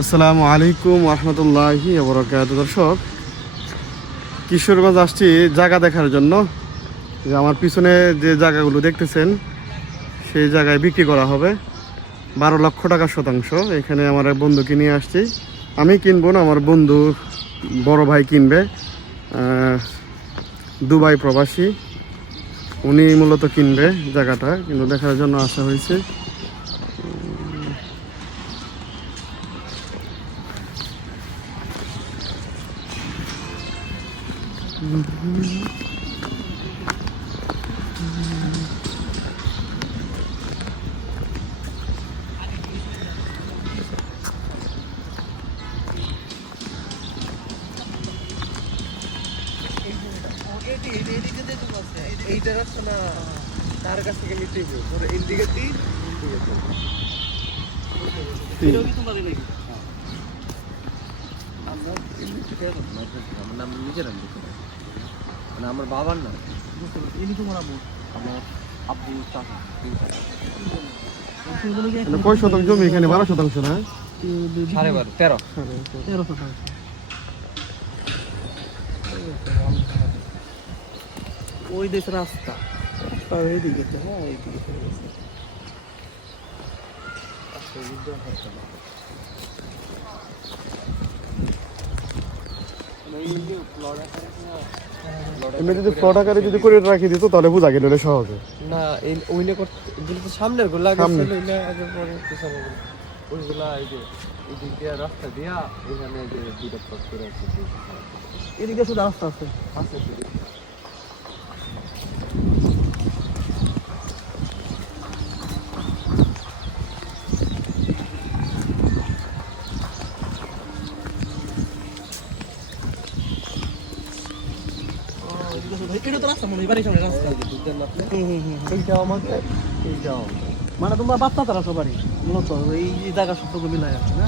আসসালামু আলাইকুম রহমতুল্লাহি ওবরাকাত। দর্শক, কিশোরগঞ্জ আসছি জায়গা দেখার জন্য। যে আমার পিছনে যে জায়গাগুলো দেখতেছেন সেই জায়গায় বিক্রি করা হবে 12 লক্ষ টাকা শতাংশ। এখানে আমার এক বন্ধুকে নিয়ে আসছি। আমি কিনবো না, আমার বন্ধু বড় ভাই কিনবে। দুবাই প্রবাসী, উনি মূলত কিনবে জায়গাটা, কিন্তু দেখার জন্য আসা হয়েছে। এইটা রাখছো না, তার কাছ থেকে নিতে হবে। ধরো এই দিকে তিন, এটাও কি তোমাদের নাকি? আমরা এমনি থেকে আমার নাম নিজের নাম লিখে দেয়, মানে আমার বাবার নাম। এমনি তোমার আব্বু, আমার আব্বু চাচা। কয় শতাংশ জমি এখানে? 12 শতাংশ না? 12.5, 13 শতাংশ। ওই দেশের রাস্তা এইদিকে তো, হ্যাঁ এইদিকে এমনি যদি ফ্লট আকারে যদি করে রাখি দিত তাহলে বোঝা গেল সহজে। না, এই ওইলে করতে এগুলো তো সামনের গুলো আগে সামনে। ছিল, ওইলে আগে পরে পিছনে গুলো। ওইগুলা এই যে এই দিক দিয়ে রাস্তা দিয়া এখানে যে দুটো প্লট করে আছে, এদিকে শুধু রাস্তা আছে। আছে শুধু। এটা তো রাস্তা মনে হয়, বাড়ির সামনে রাস্তা। এইটাও আমাকে, এইটাও আমাকে। মানে তোমরা বাচ্চা তারা সবারই মূলত এই জায়গা সবটুকু মিলাই আছে না?